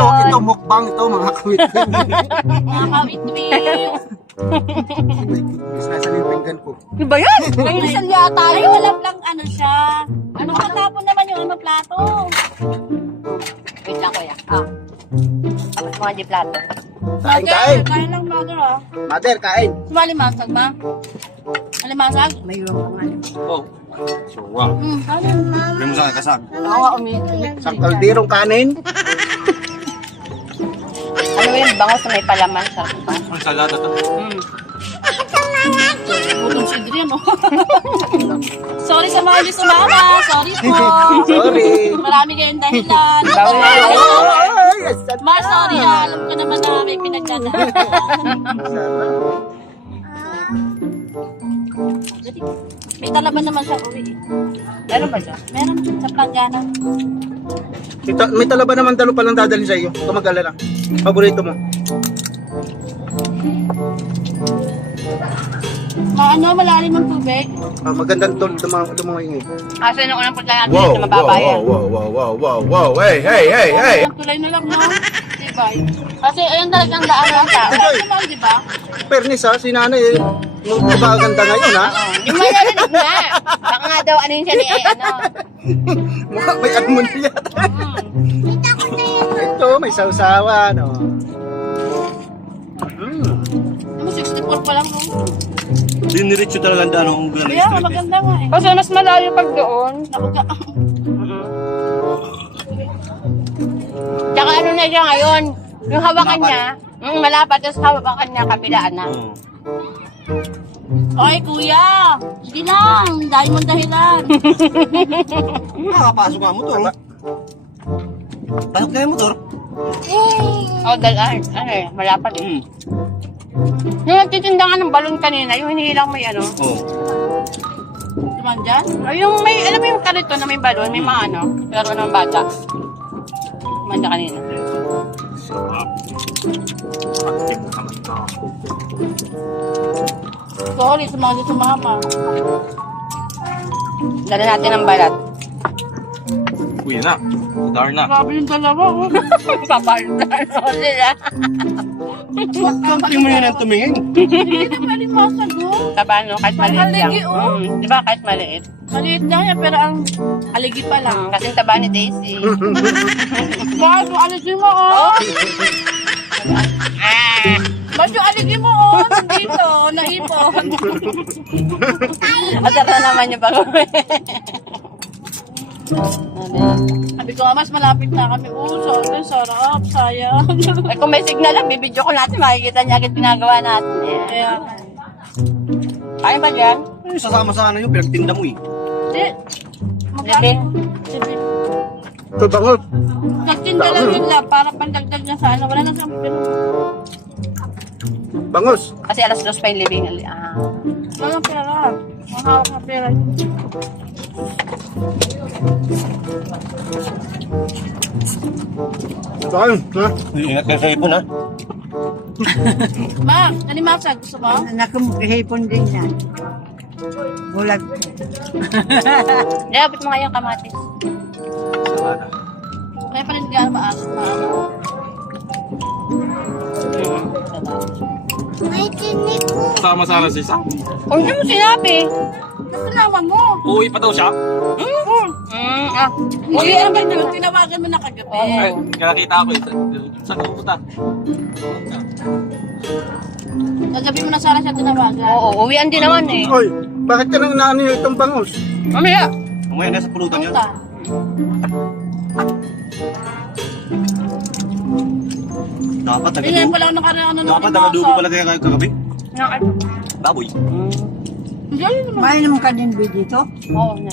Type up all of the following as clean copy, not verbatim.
yun. Ito, mukbang ito, mga kawit. Mga kawitwit. Nasa yung pinggan ko. Ano ba yan? Ngayon isang yata Ay, yun. wala lang ano siya. Ano katapon naman yung ano plato. Wait lang kuya. Tapos mga di plato. Kain, Mother, kain. kain lang mother ah. Mother, kain. Malimasag ba? Malimasag? May iwan pa nga. Oh. So, wow. Kanin. Hindi mo sa kasag. Oo nga, umiit. Isang kaldirong kanin. Ano yung bangos na may palaman sa Ang salada to. Butong si Adrian oh. Sorry sa mga hindi sumama. Sorry po. Sorry. Marami kayong dahilan. Ay, asan Ma, sorry ah. Alam ko naman na may pinagdadaanan. May talaban naman siya uwi. Ano ba siya? Meron sa planggana. May talaba naman dalo palang dadalhin sa iyo. Ito mag-alala. Paborito mo. Ano, malalim ang tubig. Magandang lumangoy. Aso nung unang punta natin dito, mababa yan. wow. Hey. Ang tulay na lang, no? Diba? Kasi ayun talagang daan lang tao. Naman, diba? Pernis ha, si nanay eh. Magaganda ngayon ha. Yung may narinig nga. Baka nga daw ano yun siya ni ano. Mukha may ano mo na yata. Ito, may sausawan. Oh. Ano, 64 pa lang, no? Diniritso talaga ang daan ng ulan ng Kaya nga, street. maganda nga eh. Kasi mas malayo pag doon. Tsaka ano na siya ngayon, yung hawakan niya, malapad, tapos hawakan niya, kabilaan na. Oo. Oy, kuya! Hindi lang, dahil mong dahilan. Nakapasok nga motor. Pasok na yung motor. Oh, dalaan. Ano eh, malapad eh. Yung nagtitinda nga ng balon kanina, yung hinihilang may ano. Oo. Diba dyan? Ay, yung may, alam mo yung karito na may balon, may mga ano, laro ng bata. Manda kanina. Sorry sa mga gusto sumama. Dala natin ang balat. Uy, na. Darn na. Grabe yung dalawa, oh. Papalutan ko sila. Hindi mo yan ang tumingin. Hindi na malimasag, oh. Kabano, kahit maliit lang. Aligi, oh. Di ba kahit maliit? Maliit lang yan, pero ang aligi pa lang. Kasing taba ni Daisy. Bakit yung aligi mo, oh? Bakit yung aligi mo, oh? Nandito, naipon. At saka naman yung pag-uwi. Sabi ko nga, mas malapit na kami. Oh, sorry, sarap, sayang. Eh, kung may signal lang, bibidyo ko natin, makikita niya agad ginagawa natin. Eh. Kaya, Kaya ba dyan? Ay, sasama sa ano yung pinagtinda mo eh. hindi. Libre? Libre. Ito bangot. Nagtinda lang yun lang, para pandagdag na sana. Wala na siyang pero. Bangos. Kasi alas 2 pa yung living. Wala na pera. Ang hawak na pera. Kain, ha? Ingat kayo sa ipon ha. Ma, animasag, gusto mo? Anak ko maghihipon din yan. Bulag ko. Labot mo nga yung kamatis. Kaya pa rin hindi ka maas. Sama sana si Sam. Kung di mo sinabi. Nasalaman mo. Uuwi pa daw siya. Hindi naman naman, tinawagan mo na kagabi. Ay, nakakita ako eh. Saan ka pupunta? Kagabi mo na sana siya tinawagan. Oo, uwian din naman eh. Oy, bakit ka nang naano yung itong bangos? Mamaya. Umaya na sa pulutan yun. Punta. Dapat Bigyan nagadugo. pa lang nakaraan ano Dapat nagadugo pala kayo kagabi. Baboy. Hindi, ayun naman. May naman ka din dito? Oo, na.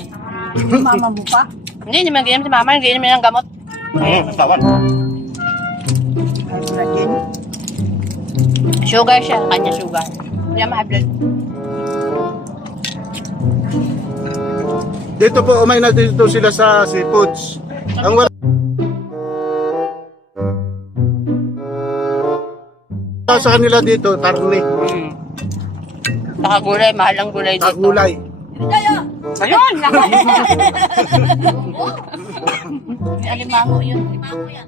Mama mo pa? Hindi naman ganyan si mama, hindi naman ng gamot. Tawan. Ay, wala din. Sugar siya, kanya sugar. Hindi naman high blood. Dito po, umay na dito sila sa seafoods. Ang wala sa kanila dito, karne, Saka gulay, mahal ang gulay dito. gulay. Ayun! Alimango yun. Alimango yan.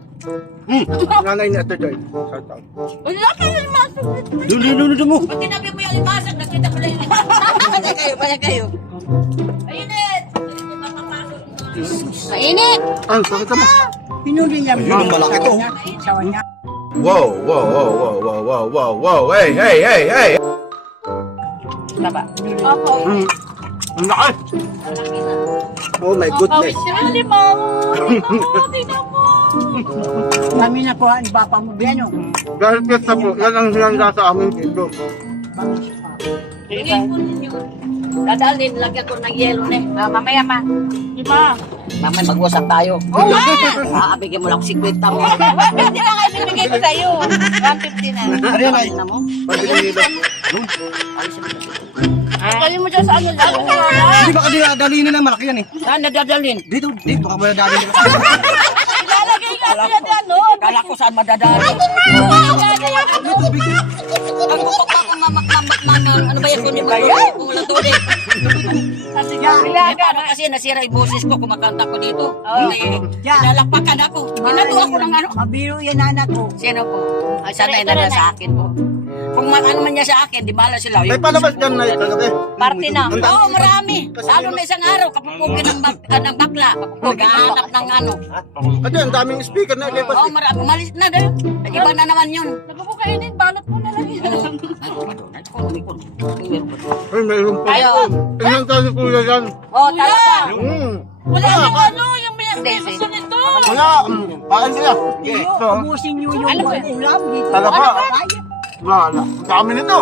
Nanay ni Ate Joy. Shout out. Wala ka na masok. Doon mo. Pag tinabi mo yung limasag, nakita ko lang yung Paya kayo. Ayun eh. Mainit! Ay, bakit mo? Pinuli niya. Ayun, ang malaki to. Sawa niya. Whoa, whoa, whoa, whoa, whoa, whoa, whoa, whoa, hey, hey, hey, hey! Taba. Opo. Ang laki. Oh my goodness. Sirali mo. Tingnan mo. Kami na po ang bapa mo biyan o. Dahil piyesta po, yan ang hinanda sa amin dito. Dadalhin, lagyan ko ng yelo na. Mamaya ma. Diba? Mamay, mag-usap tayo. Oo nga! Bigyan mo lang 50 mo. 150 lang kayo bibigay ko sa'yo. 150 na. Ano yan, ay? mo? Pabili nila. Kali mo dyan sa ano lang. Hindi baka dinadali nila, malaki yan eh. Saan nadadalhin? Dito, baka madadali nila. Ilalagay nga sila dyan, no? Kala ko saan madadali. Ang kupak ako mamak-mamak ano ba yan? Kunin mo kung wala tuloy. Kasi paano kasi nasira yung boses ko, kumakanta ko dito. Pinalakpakan ako. Ginagawa ko ng ano. Mabiro yan anak ko. Sino po? Ay, sanay na lang sa akin po. Kung ano man niya sa akin, di bala sila. May palabas dyan na ito. Party na. Oo, marami. Lalo na isang araw, kapupugin ng bakla. Maghahanap ng ano. Kasi ang daming speaker na ilipas. Oo, marami. Malis na daw. Iba na naman yun. Napapukainin, balot mo na lang yun. Ay, mayroon pa. Ayo. Ilang taon si Kuya yan? Oo, talaga. Wala Yung ano, yung may gusto nito. Wala. Paano sila? Iyo, ubusin niyo yung ulam dito. Talaga? Wala. Ang dami nito.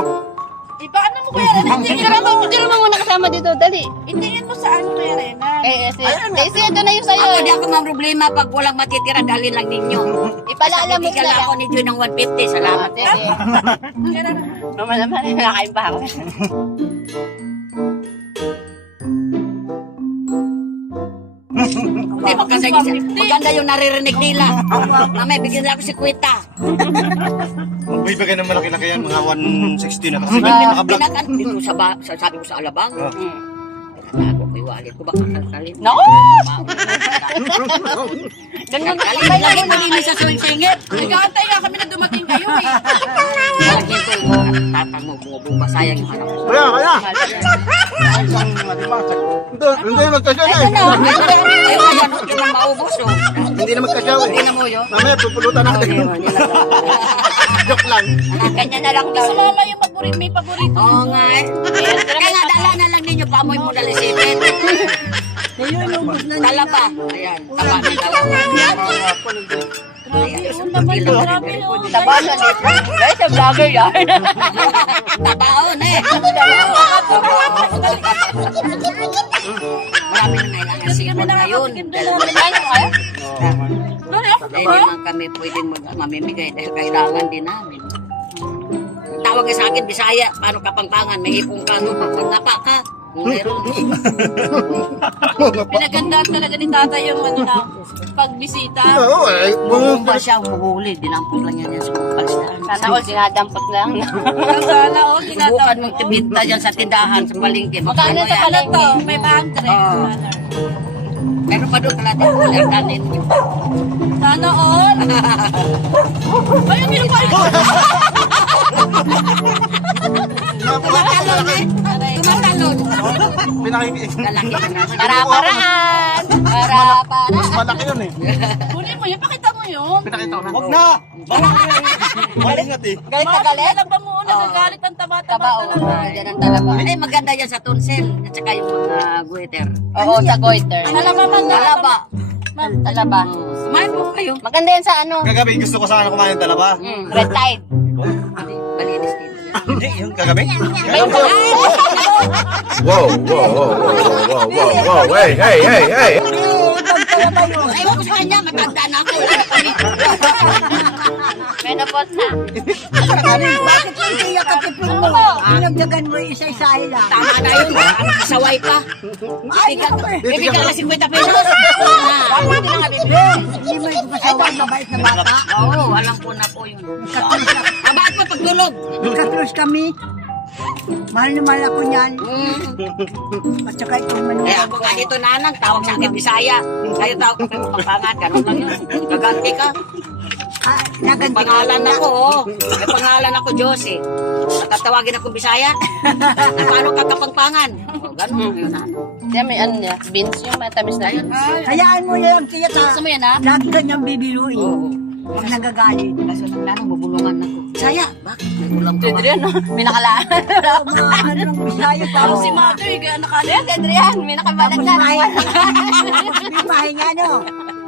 Iba, ano mo kaya Renan? Hindi naman muna kasama dito. Dali. Itingin mo sa ano kaya Renan? Daisy, ito na yung sa'yo. Ako, di ako mang problema pag walang matitira, dalhin lang ninyo. Ipalaalam mo Bibigyan ako ni Joy ng 150. Salamat. Mama naman, nakain pa ako. Hindi, maganda yung naririnig nila. Mamay, bigyan nila ako si Kwita. Magbibigay ng malaki-laki yan, mga 160 na. Kasi hindi nakablog. Pinakan dito sabi ko sa Alabang. Ako kay wallet ko, baka kalkalin. No! Ganun na Lagi malinis sa singit. Nag-aantay nga kami na dumating kayo eh. Lagi ito, tatang mo, bumubong sayang yung anak ko. Kaya. Hindi magkasya na eh. Ayaw na yan, hindi na maubos oh. Hindi na magkasya eh. Hindi na mo yun. Mamaya pupulutan natin. Joke lang. Ganyan na lang daw. Mama yung may paborito. Oo nga eh. Kaya nga dala na lang ninyo, pamoy mo dalisipin. Talaba. Ayan, taba ng talaba. Tabasan dito. Guys, sa vlogger yan. Tabaon eh. Marami na nailangan sipon ngayon. Ano kayo? Dahil naman kami pwede mamimigay dahil kailangan din namin. Tawag ka sa akin, Bisaya, paano kapangpangan, may ipong ka, mangapa ka. Meron. Pinagandaan talaga ni tata yung ano na, pagbisita. Oo eh. Bumumba siya, umuhuli, dinampot lang yan sa palistaan. Sana all sinadampot lang. Sana all sinadampot. Subukan mong tibinta dyan sa tindahan, sa palengke. Magkano sa palengke? May 100. Meron pa doon kalate, kanin. Sana all. Ayun, meron pa. Tumatalon eh. Tumatalon. Pinakikiin. Lalaki na naman. Para-paraan. Para-paraan. Mas malaki yun eh. Kunin mo yun, pakita mo yun. Pinakita ko na. Huwag na! Malingat eh. Galit ka galit? Alam ba mo, nagagalit ang taba-taba Taba, talaga. yan ang talaba. Eh, maganda yan sa tonsil. At saka yung mga gueter. Oo, sa goiter. Talaba man, talaba. Talaba. Kumain po kayo. Maganda yan sa ano? Kagabi, gusto ko sana kumain ng talaba. Red Tide. Malinis din. Hindi, yung kagabi. Whoa, whoa, whoa, whoa, whoa, whoa, whoa, hey, hey, hey, hey! Ay, ko sa kanya, matanda na ako. Menopause na. Bakit hindi ka katipin mo? Pinagdagan mo yung isa-isa lang. Tama na yun. Saway pa. Bibigyan ka 50 pesos. Hindi na nga bibili. Hindi mo yung kasawa na bait na bata. Oo, alam ko na po yun. Mabait pa pagdulog. Katros kami. Mahal na mahal ako niyan. At saka itong Eh manugang ako nga dito nanang, tawag sa akin Bisaya. Kaya tawag ko kayo Kapampangan, ganun lang yun. Gaganti ka. Naganti ko. Pangalan ako, oh. May pangalan ako, Josie. At tatawagin akong Bisaya. Paano ka Kapampangan? Oh, ganun yun na. Yan, may ano niya, beans yung matamis na yun. Hayaan mo yan, tiya ta. Gusto mo yan, ha? Lagi kanyang bibiluin. Oo. Pag nagagalit. Kaso nang nanang, bubulungan ako. Bisaya, bakit? May ulam ka ba? Adrian, no? May nakalaan. Mga ano ng Bisaya pa. Parang si Mother, kaya nakalit. Adrian, may nakabalag Tapos na. mahay niya no.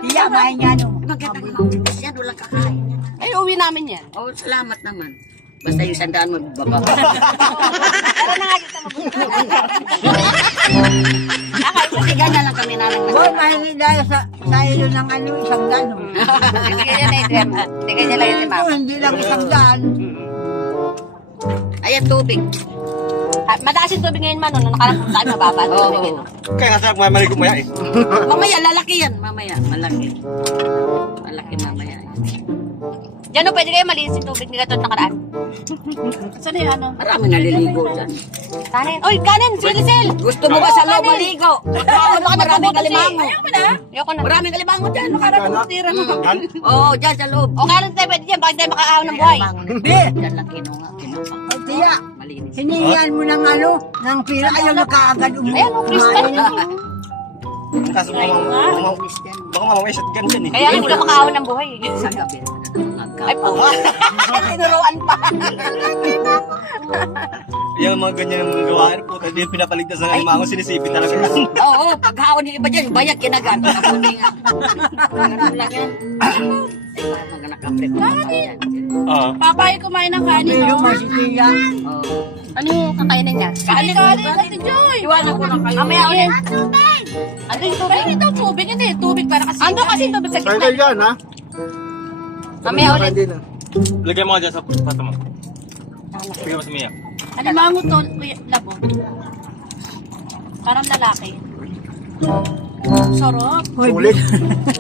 Tiya, mahay niya no. Magkita ka ng Bisaya, wala kakain. Ay, uwi namin yan. Oh, salamat naman. Basta yung sandaan mo, baba. Tara na nga kita mabuti. Kasi ganyan lang kami nanang Boy, mahingi dahil sa ilo ng ano, isang dano. Tigay niya na Adrian. Tigay niya lang yun si Mama. Hindi lang isang daan. Ayan, tubig. Mataas yung tubig ngayon man, no? Nakarang tayo mababa ang tubig yun. No? Kaya nga sa maligo mo yan eh. Mamaya, lalaki yan. Mamaya, malaki. Malaki mamaya. Diyan, no, pwede kayo malinis yung tubig ni Gatot nakaraan. Saan yung ano? Marami naliligo dyan. Kanin. Uy, kanin! Silisel! Gusto mo ba sa loob maligo? Maraming kalimango. Ayoko na. Maraming kalimango dyan. Makarang tira mo. Yan. Oo, dyan sa loob. O kanin tayo pwede dyan, bakit tayo makakahaw ng buhay? Be, Dyan lang kinuha. o tiya, Malinis. hiningihan mo ng ano, ng pila, ayaw na kaagad Ayan, o, kristal yun. Kaso baka mamamay shotgun dyan eh. Kaya hindi ka makahaw ng buhay. Sa gabi. Ay po. Tinuruan pa. Yung mga ganyan ang mga gawain po, hindi pinapaligtas ng alimango, sinisipin talaga yan. Oo, paghaon yung iba dyan, bayag kinagat. Kaputi nga. Ganun lang yan. Ay, mga nakapit. Oo. Papay kumain ng kanin. Pero mo si tiya. Oo. Ano yung kakainin niya? Kanin, Ate Joy. Iwanan ko lang kayo. Mamaya ulit. Ano yung tubig? Ito tubig, hindi. Tubig para kasi. Ando kasi tubig sa Pwede gitna. yan, ha? Mamaya ulit. Pwede na. Lagay mo ka dyan sa pato mo. Bigyan mo si Mia. Alimango to, kuya, labo. Parang lalaki. Sarap. Sulit.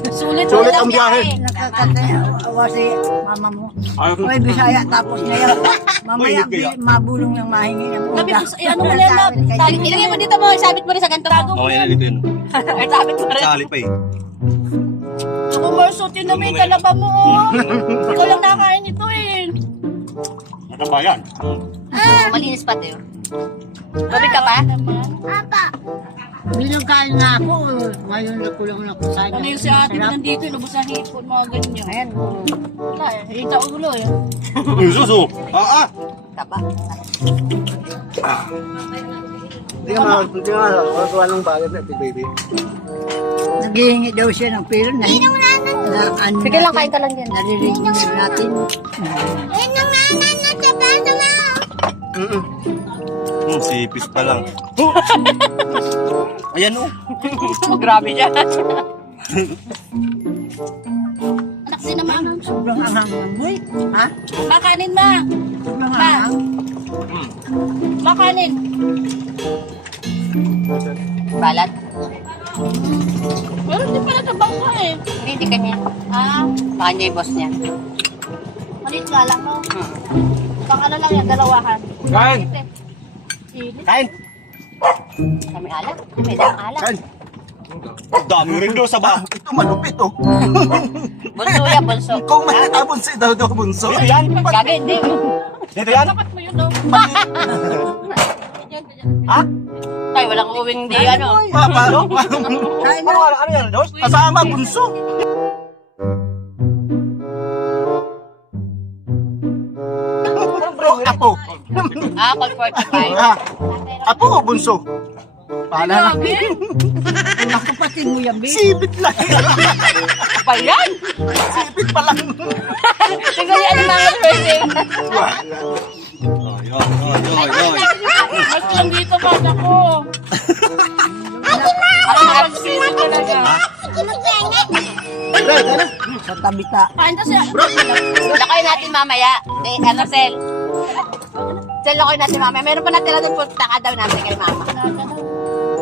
Sulit Sulit lang ang biyahe. yan eh. Nakakatawa si mama mo. Ayaw ko. Hoy, Bisaya, tapos ngayon. Mamaya, Uy, kaya. mabulong ng mahingi ng Sabi uda. ko, ano mo na, ilagay mo dito mo, sabit mo rin sa ganito. Mamaya na dito yun. Ay, sabit mo rin. Sali pa eh. Ako, Marso, tinan mo yung talaba mo, oh. Ikaw lang nakain ito eh. Natabayan. Malinis pa tayo. Tubig ka pa? Binagkain na ako. Ngayon nakulong na ko sa Ano yung si ate mo nandito, lubos na hipon, mga ganyan. Ayan. Kaya, hita ulo eh. Yung suso. Taba. Hindi ka makagawa ng bagay na ito, baby. Naghihingi daw siya ng pera na ano Sige lang, kain ka lang yan. naririnig natin. Sipis pa lang. Ayan o. Grabe siya. Anak sinamahan. Sobrang anghang ng boy. Ha? Makanin ma. Sobrang anghang. Makanin. Balat. Pero hindi pala sa bangka eh. Hindi kanya. Baka niya yung boss niya. Malit nga lang no? Pang ano lang yan, dalawahan. Kain. Init. Kain. Kami alak. May daang alak. Kain. Dami rin daw sa ba. Ito malupit, oh. Bunso yan, bunso. Kung makita bunso, daw bunso. Dito yan. Gagi, hindi. Dito yan. Dapat mo yun no? Ha? Tay, walang uwing di ano. Papa, Kain na. Ano yan, Dos? kasama bunso. Apo. Call 45. Ah, apo o bunso? Pala na. Ang kapatid mo yan, babe. Sipit lang. Pa yan? Sipit pa lang. Tingnan niya ano mga person. Yoy. Mas lang dito pa ako. Ang nagsisi talaga. Sa tabi ka. Kain to siya. Lakay natin mamaya. Ano, Sel? Sel, lakay natin mamaya. Meron pa natin natin punta ka daw natin kay mama.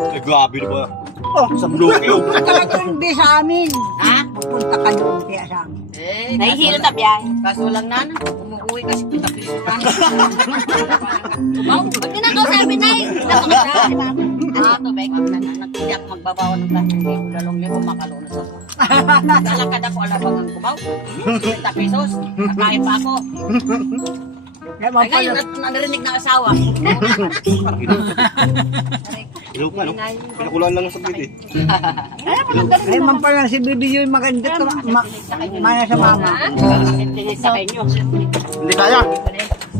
Eh, grabe na ba? Oh, Sa bloke. Punta ka doon, be, sa amin. Ha? Punta ka doon, kaya sa amin. Eh, Nahihilo na biyahe. kaso lang nanang. uwi kasi kita piso na. Pag kinakausapin na eh. Napakasya, di ba? Tubig. Hindi ako magbabawa ng 2,000 makalunos ako. Lalakad ako alabangan ko ba? 50 pesos. Nakain pa ako. Ay ngayon, narinig ng asawa. Ilaw pa, no? Pinakulaan lang sa pwede. Ay, man pala si Bibi yung maganda to. Mana sa mama. Sa inyo. Hindi kaya.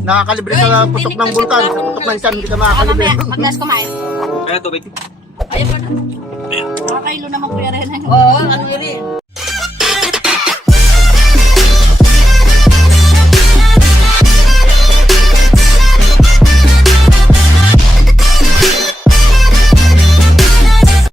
Nakakalibre sa putok ng bulkan. Sa putok ng isan, hindi ka makakalibre. Mamaya, mag-last kumain. Kaya tubig. Ayun pa na. Nakakailo naman kuya rin. Oo, ano yun eh.